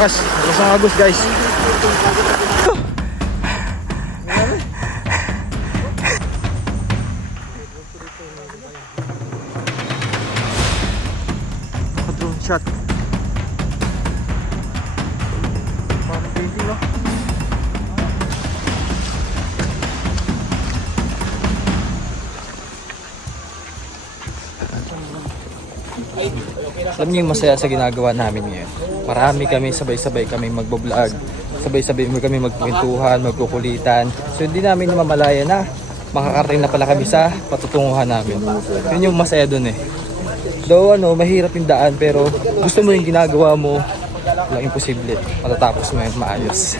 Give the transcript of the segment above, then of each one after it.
Lakas ng agos guys. Drone shot. Parang painting no? Alam niyo yung masaya sa ginagawa namin ngayon. Marami kami, sabay-sabay kami magbo-vlog. Sabay-sabay kami magkwentuhan, magkukulitan. So hindi namin mamalaya na makakarating na pala kami sa patutunguhan namin. Yun yung masaya dun eh. Though mahirap yung daan pero gusto mo yung ginagawa mo, walang imposible. Matatapos mo yung maayos.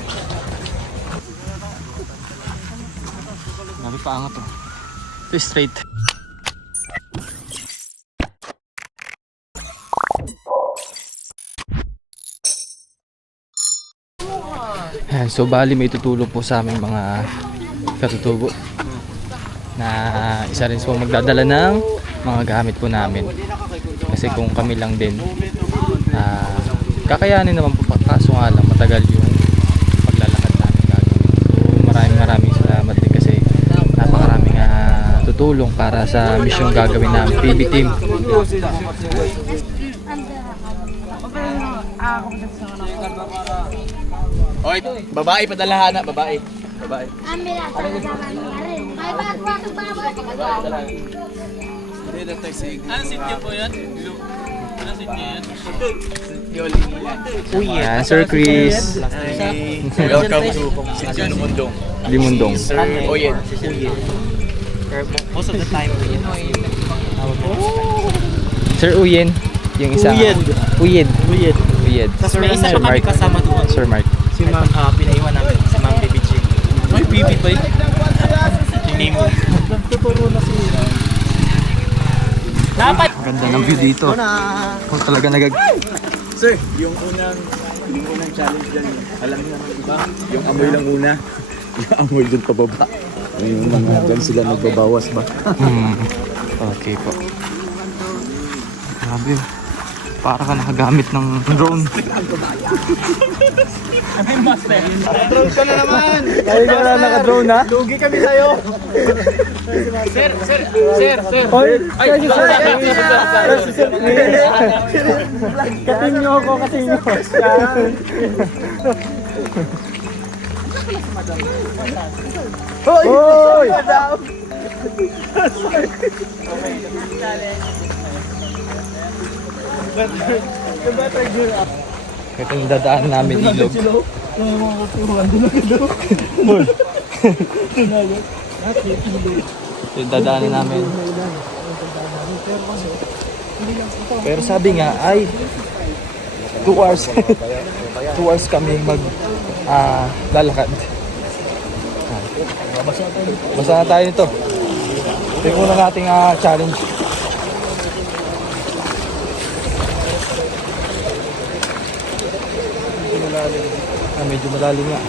Grabe paangat to. Ito straight. So bali may tutulong po sa aming mga katutubo na isa rin po magdadala ng mga gamit po namin kasi kung kami lang din kakayanin naman po, kaso nga lang matagal yung paglalakad namin gagawin. So maraming salamat din kasi napakaraming tutulong para sa misyong gagawin namin PB team. Oy, babae padalahan na, babae. Babae. Ano sityo po yan? Ano sityo yan? Yan, Sir Chris. Welcome to Sityo Limundong. Limundong. Sir Oyen. Most of the time, Sir Uyen, yung isa. Uyed. tapos may isa Sir pa kami Mark. kasama doon. Sir Mark. Si Ma'am, pinaiwan namin, si Ma'am Baby Chick. May bibi pa yun. Yung name mo. Ang ganda ng view dito. Kung talaga Sir, yung unang challenge dyan, alam niyo naman iba, yung amoy lang una. Yung amoy dun pababa. Yung mga dyan sila nagbabawas ba? Okay po. Grabe. Para ka nakagamit ng drone. Drone ka na naman! Ay, wala naka-drone ha? Lugi kami sa'yo! Sir! Oy, ay, Sir. Kating nyo ako, kating nyo. Hoy! Ito yung dadaan namin ilog. Ito yung dadaan namin. Pero sabi nga ay 2 hours. 2 hours kami lalakad. Basa na tayo nito. Ito yung una nating challenge. Medyo malalim nga.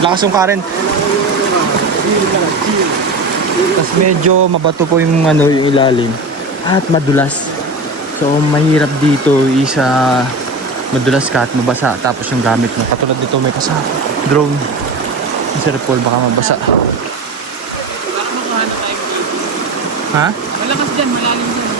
Lakas yung current. Tapos medyo mabato po yung yung ilalim. At madulas. So mahirap dito isa madulas ka at mabasa tapos yung gamit mo. Katulad dito may kasama drone. Sir Paul baka mabasa. Ha? Malakas dyan, malalim dyan.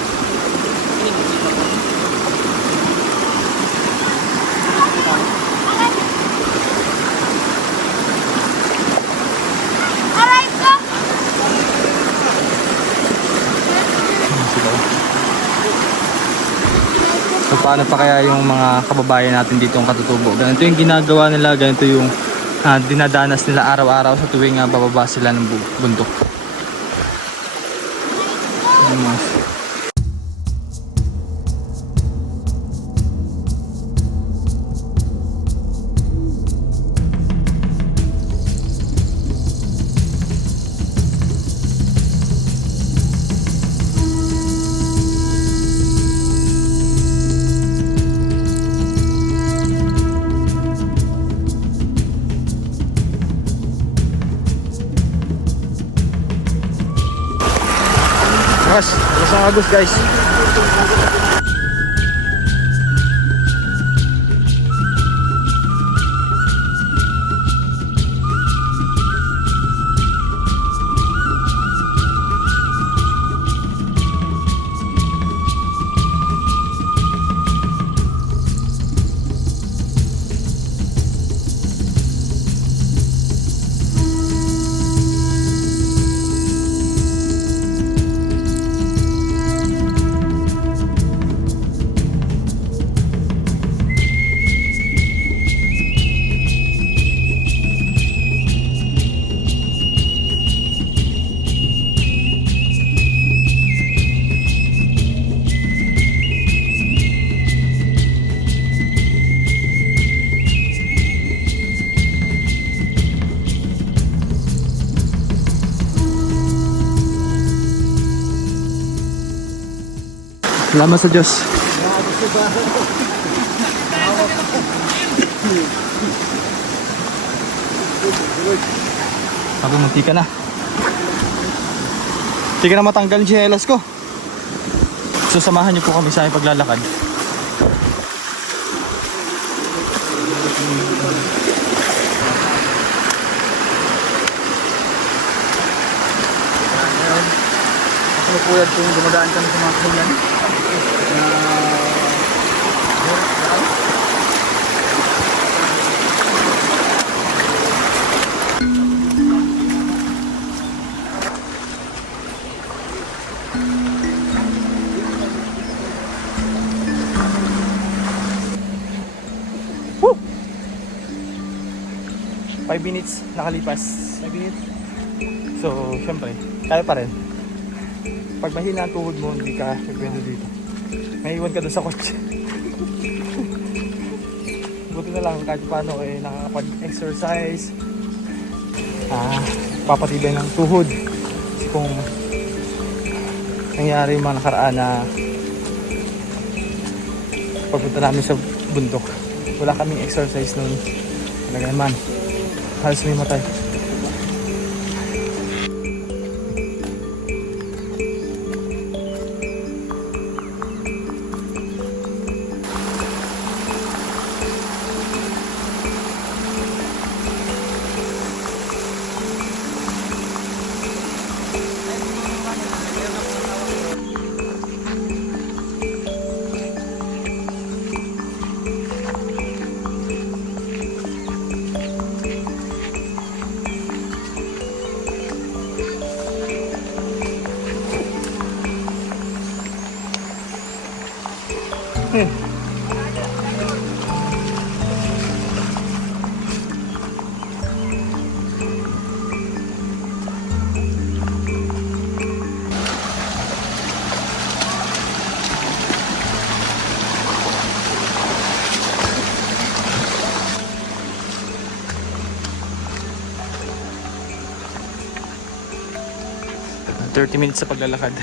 So paano pa kaya yung mga kababayan natin dito ang katutubo? Ganito yung ginagawa nila, ganito yung dinadanas nila araw-araw sa tuwing bababa sila ng bundok. Mas, Los Agos guys. Salamat sa Diyos. Sabi mo, tika na. Tika na matanggal yung chinelas ko. So samahan niyo po kami sa aking paglalakad. Ako po yan kung dumadaan kami sa mga kulan. Woo! 5 minutes nakalipas. 5 minutes. So, syempre, kaya pa rin. Pag mahina ang tuhod mo, hindi ka pwede dito. May iwan ka doon sa kotse. Buti na lang kahit paano nakakapag-exercise. Papatibay ng tuhod. Kasi kung nangyari yung mga nakaraan na pagpunta namin sa bundok, wala kaming exercise noon. Talaga naman, halos may matay. Hmm. 30 minutes sa paglalakad.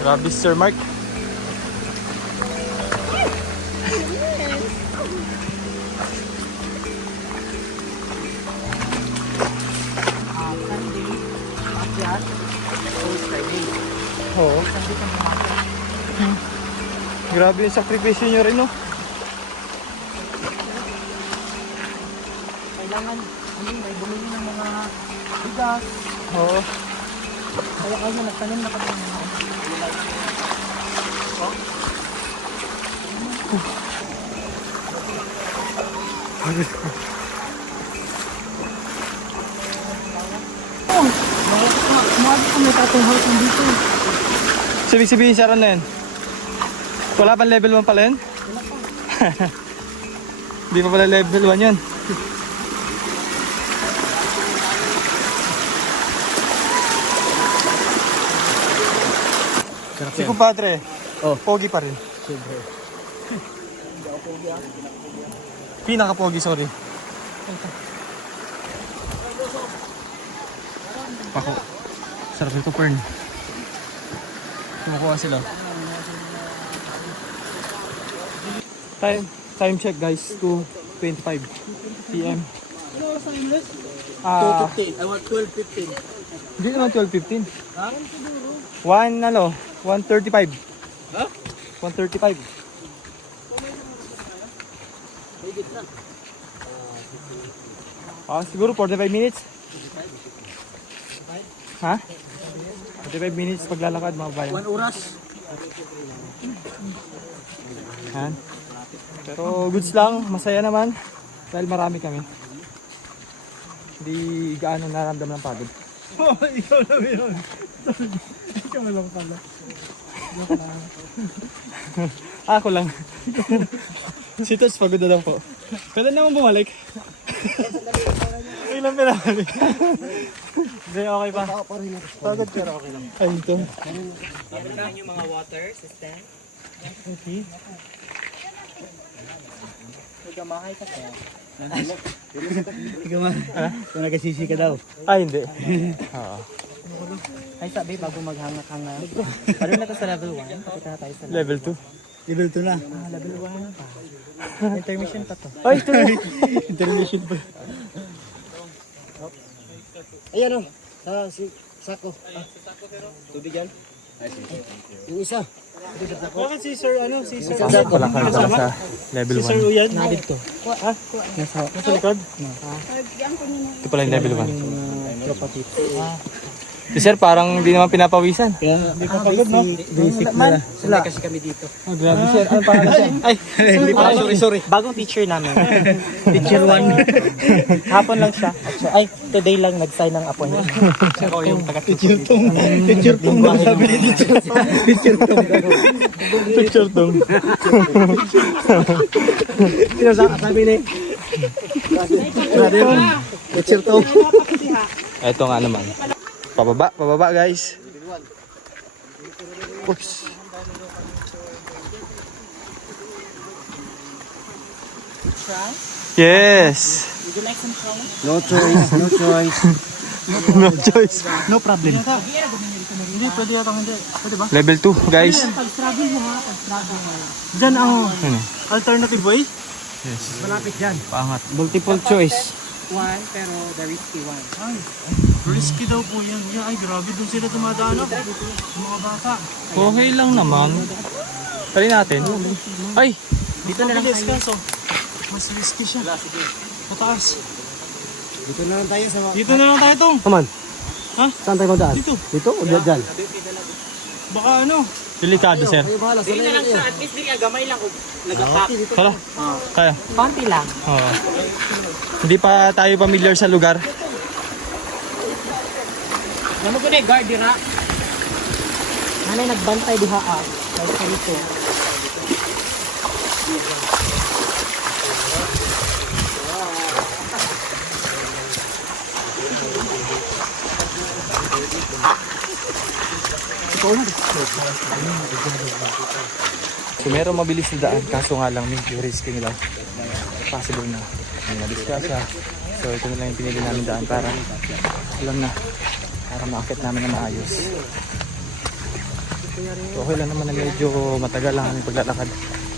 Grabe, Sir Mark. Oo. Grabe yung sakripisyo nyo rin, no? Kailangan, may bumili ng mga bigas. Oo. Kaya kayo nagtanim na kami ng mga Umaga ko may tatong house dito. Sabihin siya ron na yun. Wala pa level 1 pala yun? Wala pa. Hindi pa pala level 1 yun. Si kumpadre, pogi pa rin. Siyempre. Pinaka-pogi, sorry. Pako. Sarap ito, Pern. Kumukuha sila. Time check guys, 2 12:25 PM. Ano oras ang MLS? Ah, 2:15. I want 12:15. hindi naman 12:15. Ha? Siguro. 1:35. Ha? 1:35. Higit na. Siguro 45 minutes. Ha? 45 minutes paglalakad mga bayan. 1 oras. Yan. Pero goods lang, masaya naman. Dahil marami kami. Hindi gaano naramdaman ng pagod. Oh, ikaw lang yun. Ikaw lang pala. Ako lang. Si Tots pagod na lang po. Kailan naman bumalik? Ilang pinabalik? Hindi, okay pa. Pagod pero okay lang. Ay, ito. Yan yung mga water system. Okay. Nagamahay ka kaya. Ikaw man. Kung nagasisi ka daw. Ay, hindi. Oo. Ay sabi, bago maghangak-hangak. Paano na to sa level 1? Kapit na tayo sa Level 2. Level 2 na. level 1 pa. Intermission pa to. Ay, ito na. Intermission pa. Ayan o. Sako. Tubig yan. Yung isa. Bakit si Sir, si Sir? Sir, Pala kami sa level 1. Uyan. Dito. Nasa likod? Ito pala yung level 1. Si Sir parang hindi naman pinapawisan. Kaya hindi pa pagod no? Basic na lang. Sanay kasi kami dito. Oh, grabe Sir. Ano pangalan siya? Ay, sorry. Bagong teacher namin. Teacher 1. Hapon lang siya. Ay, today lang nag-sign ng appointment. Ako yung taga Teacher Tong. Teacher Tong. Sabi ni Teacher Tong. Teacher Tong. Picture tong. Sabi ni. Teacher Tong. Ito nga naman. Pababa guys. Oops. Yes. Would you like some song? No choice. No choice. No choice. No problem. Hindi, pwede yata hindi. Pwede ba? Level 2 guys. Pag-struggle mo ha, pag-struggle mo. Diyan ang Ano? alternative way. Yes. Malapit yan. Paangat. Multiple choice. One, pero the risky one. Ay, risky daw po yan. Ay, grabe. Doon sila dumadaan. Yung mga bata. Okay lang naman. Tali natin. Ay! Dito na lang tayo. Mas risky siya. Mataas. Dito na lang tayo sa... Dito na lang tayo tong. Aman. Ha? Saan tayo magdaan? Dito. Dito o dyan? Baka ano. Delikado sir. Dili na lang sa at least dili gamay lang og nagapak. Tara. Kaya. Konti lang. Oo. Hindi pa tayo familiar sa lugar. Namo ko ni guard dira. Nanay nagbantay diha ah. Kaya dito. So meron mabilis na daan, kaso nga lang medyo risky nila. Possible na madisgrasya. So ito na lang yung pinili namin daan para alam na, para maakit namin na maayos. So okay lang naman na medyo matagal lang ang paglalakad.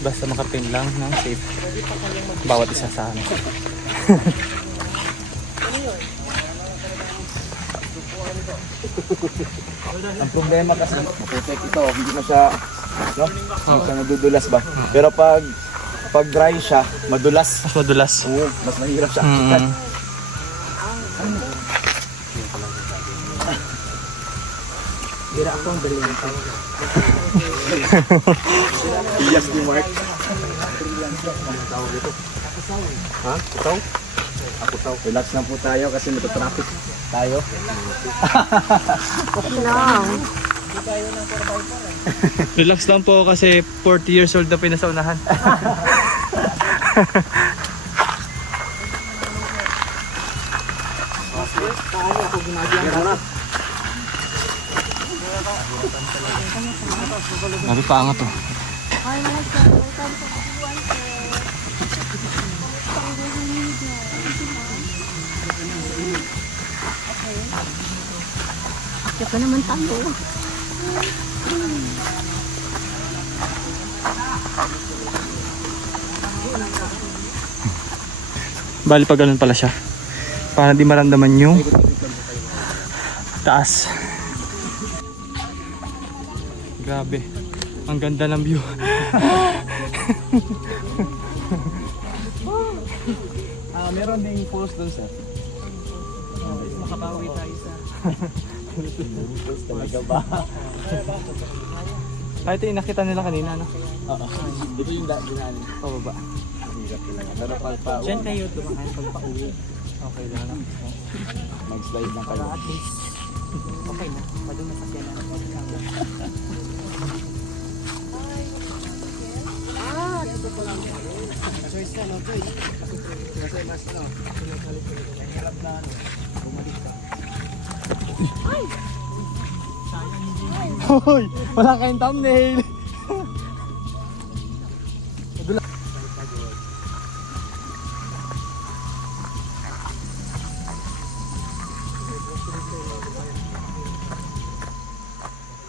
Basta makarating lang ng safe bawat isa sa amin. Ang problema kasi, maputek ito, hindi na siya, no? Hindi siya nadudulas ba? Pero pag dry siya, madulas. Mas madulas. Oo, mas mahirap siya akitan. Dira ako ang dalhin. Iyas ni Mark. Ha? Ikaw? Ako tao. Relax lang po tayo kasi matatraffic tayo. Relax lang po kasi 40 years old na pinasaunahan. Nabi paangat to. Ito naman tayo. Bali pag ganun pala siya. Para di maramdaman yung taas. Grabe. Ang ganda ng view. Meron ding post doon sir. Makabawi tayo sa... Post talaga ba? Ay, ito yung nakita nila kanina, no? Oo. Dito yung dinaanin. Pababa. Hirap talaga. Pero pag Diyan kayo dumaan pag pauwi. Okay lang. mag-slide lang kayo. At least, okay na. Padung na sakyan na. Choice ka, no? Choice. Kasi mas, no? Hirap na, ano? Bumalik ka. Hoy! Wala kayong thumbnail!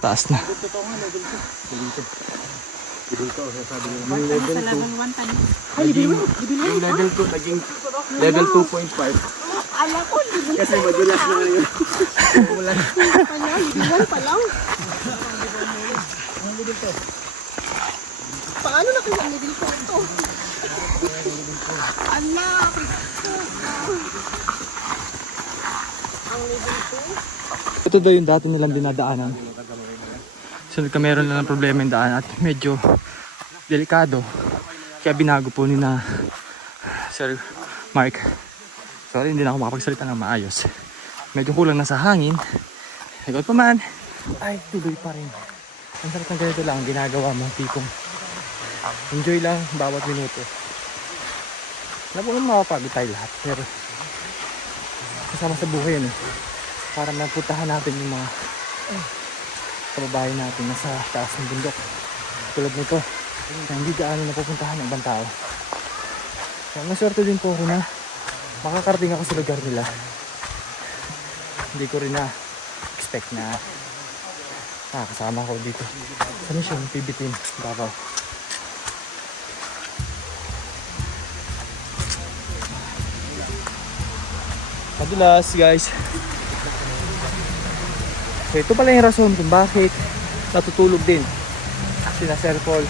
Taas na. Sa level 1 tayo. Yung level 2 naging level 2.5. Ala ko, level Kasi madulas na yun. pa lang, level 1 pa lang. Paano na kaya level 4 ito? Anak! Ito daw yung dati nilang dinadaanan. Sunod ka meron na ng problema yung daan at medyo delikado. Kaya binago po ni na Sir Mark. Sorry, hindi na ako makapagsalita ng maayos. Medyo kulang na sa hangin. Ikaw pa man, ay tuloy pa rin. Ang sarap ng ganito lang, ginagawa mo, tipong enjoy lang bawat minuto. Alam mo naman makapagod tayo lahat, pero kasama sa buhay yun eh. Para mapuntahan natin yung mga kababayan natin nasa taas ng bundok. Tulad nito, na hindi gaano napupuntahan ng ibang tao. Kaya maswerte din po ako na makakarating ako sa lugar nila. Hindi ko rin na expect na kasama ko dito sa mission PBT Davao. Madulas guys. So ito pala yung rason kung bakit natutulog din sina Sir Paul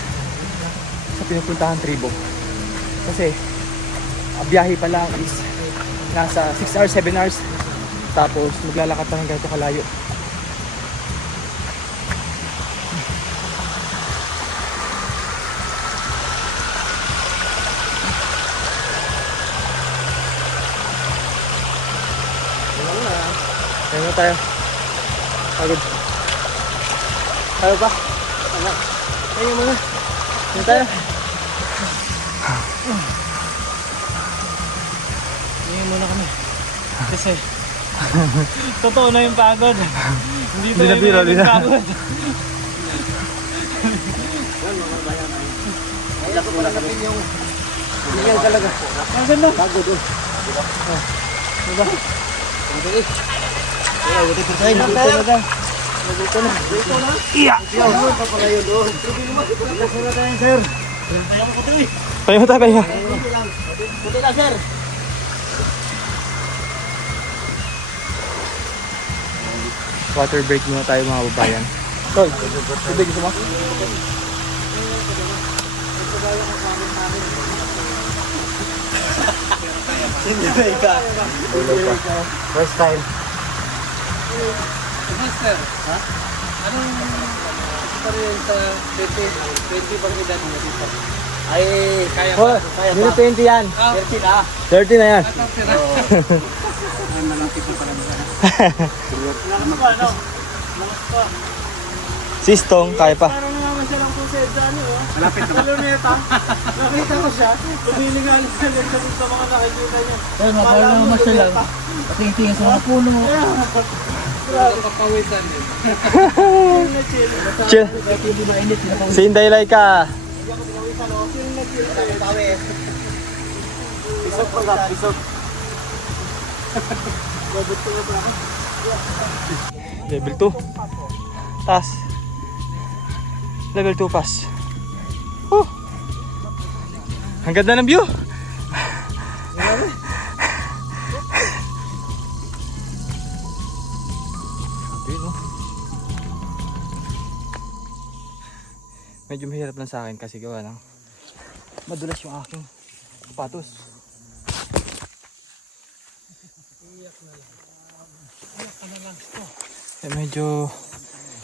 sa pinupuntahan tribo. Kasi ang biyahe pa lang is nasa 6 hours, 7 hours. Tapos maglalakad pa ng ganito kalayo. Ayun na tayo. Pagod. Tayo pa. Anak. Ayun muna. Ayun tayo. Ngayon muna kami. Kasi, totoo na yung pagod. Hindi na biro, hindi na. pagod. Ay, ako pala napin yung tingnan talaga. Nasaan na? Pagod doon. Diba? Ay, talaga. Dito na. Dito na. Iya. Doon pa pala yun doon. Dito na tayo, sir. Pahinga mo tayo, pahinga. Buti na, sir. Water break muna tayo mga babayan. Tol, tubig gusto mo? First time. Master, ha? Anong pa rin sa 20 bang edad mo dito? Ay, Kaya Oh, ba? Kaya ba? 20 yan. 13 ah. 30 na yan. Atang tira. Malapit na pala mo. Lakas pa, no? Lakas pa. Sistong, kaya pa. Parang naman siya lang po sa Edjani, oh. Malapit na. Sa Luneta. Nakita ko siya. Lumilingalit sa Luneta sa mga nakikita niya. Sir, mapalang naman siya lang. Patingin sa mga puno. Grabe. Kapawisan din. Chill. Si Inday Laika. Isok pa lang, isok. Level 2. Taas. Level 2 pass. Ang ganda ng view. medyo mahirap lang sa akin kasi gawa ng madulas yung aking sapatos. Medyo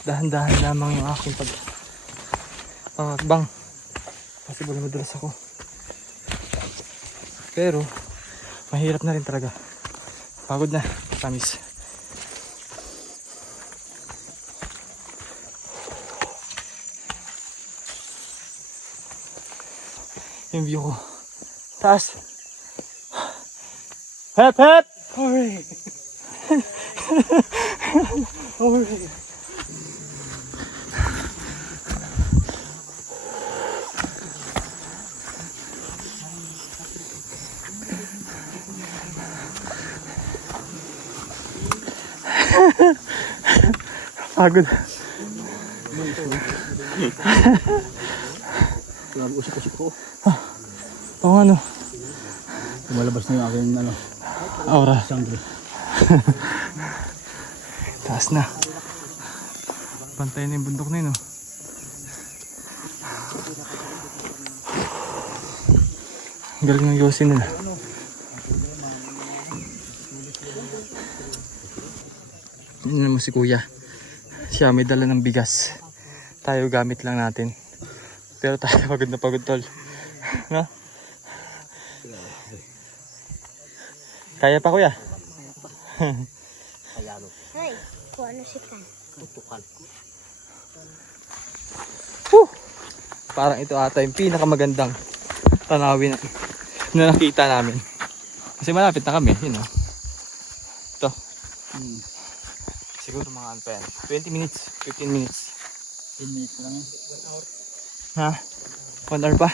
dahan-dahan lamang yung aking pagpangakbang kasi bali madulas ako. Pero mahirap na rin talaga. Pagod na, promise. Yung view ko. Taas. Hep hep! Hooray! Hooray! Pagod. Grabe, usik-usik ko. Oo ano. Lumalabas na yung aking Aura. sangre. Taas na. Pantay na yung bundok na yun, oh. Galing ng yosin nila. Yun naman si kuya. Siya may dala ng bigas. Tayo gamit lang natin. Pero tayo pagod na pagod, tol. No? Kaya pa, kuya? Ay, kung ano si Kan. Parang ito ata yung pinakamagandang tanawin na nakita namin. Kasi malapit na kami, yun, know. Ito. Siguro mga ano pa yan. 20 minutes, 15 minutes. 10 minutes lang yan. Ha? 1 hour pa?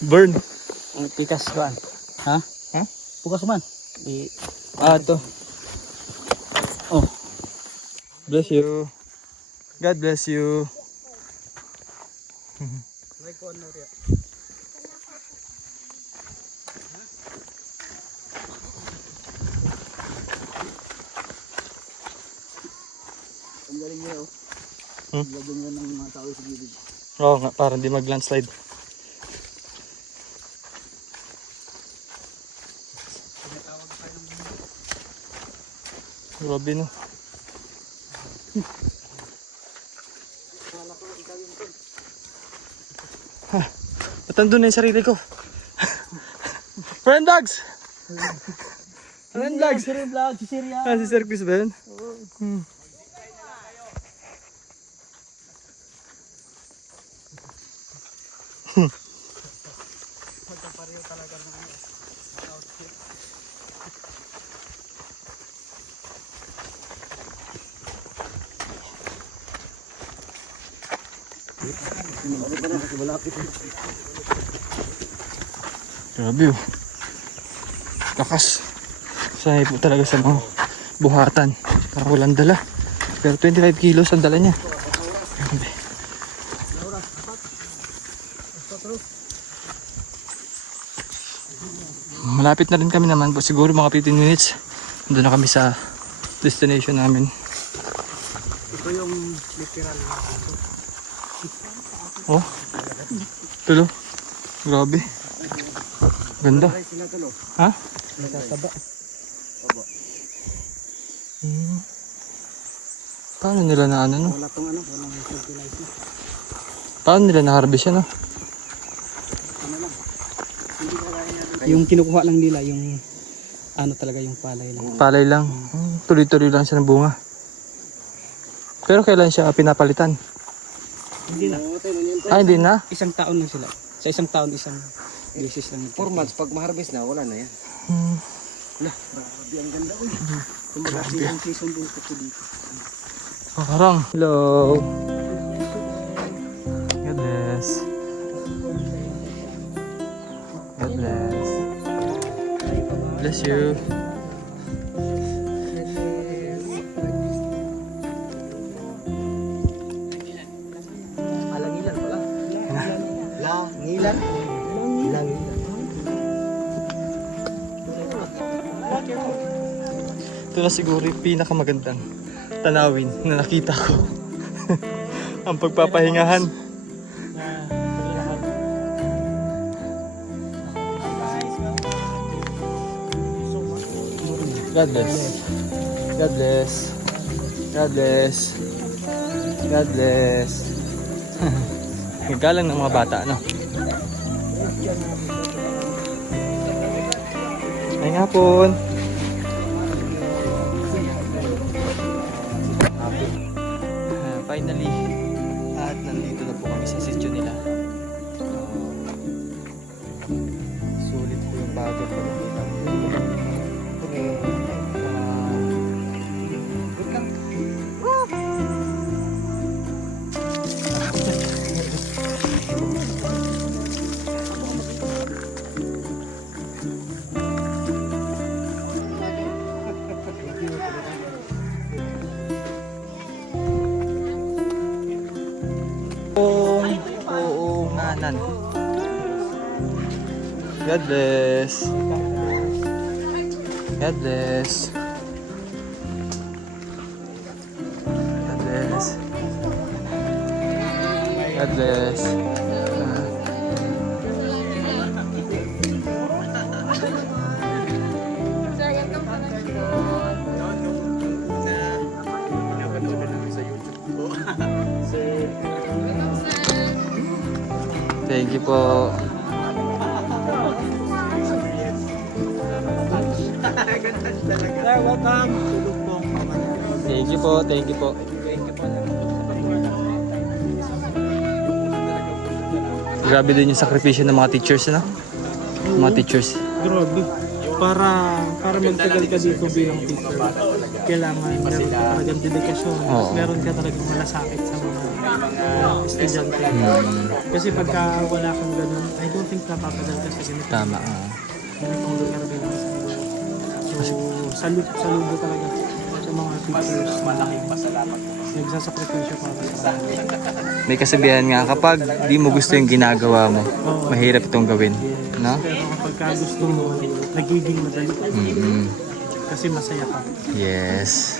Burn. Ang tikas ko. Ha? Ha? Pukas man. Ito. Oh. Bless you. God bless you. Ang galing niya, oh. Lagyan niya ng mga tao sa gilid. Oo nga, para hindi mag-landslide. Grabe, no? Ba't nandun na yung sarili ko? Friend Dogs! Friend Dogs! Si Syria. Ah, si Sir Chris ba yun? Grabe, oh. Lakas. Sanay po talaga sa mga buhatan. Parang walang dala. Pero 25 kilos ang dala niya. Grabe. Malapit na rin kami naman po. Siguro mga 15 minutes. Doon na kami sa destination namin. Ito yung literal na ito. Oh. Tulo. Grabe. Ganda. Ha? Nakataba. Paano nila na ano, no? Wala tong ano, walang fertilizer. Paano nila na-harvest yan, no? Yung kinukuha lang nila, yung ano talaga yung palay lang. Palay lang. Tuloy-tuloy lang siya ng bunga. Pero kailan siya pinapalitan? Hindi na. Ah, hindi na? Isang taon lang sila. Sa isang taon, isang beses lang. 4 months, pag ma-harvest na, wala na yan. Grabe, ang ganda. Uy. Kumbaga yung season din ko dito. Parang. Hello. God bless. God bless. Bless you. Alangilan pala. Langilan. Langilan. Ito na siguro yung pinakamagandang tanawin na nakita ko. Ang pagpapahingahan. God bless. God bless. God bless. God bless. Naggalang ng mga bata, no? Ay nga po. Finally, at nandito na po kami sa sitio nila. Sulit po yung bago po nakita. Oo, nganan. God bless. God bless. God bless. God bless. Thank you po. Sir, welcome. Tulog po. Thank you po. Thank you po. Grabe din yung sakripisyo ng mga teachers, ano? Mga teachers. Grabe. Para magtagal ka dito bilang teacher, kailangan meron ka talagang dedikasyon. Oo. Meron ka talagang malasakit sa mga estudyante. Kasi pagka wala kang ganun, I don't think napapadal ka sa ganito. Tama. Ganitong lugar bilang sa So, saludo talaga sa mga teachers. Malaking pasalamat po. Nagsasakripisyo para sa May kasabihan nga, kapag di mo gusto yung ginagawa mo, mahirap itong gawin. No? Pero kapag gusto mo, nagiging madali. Kasi masaya ka. Yes.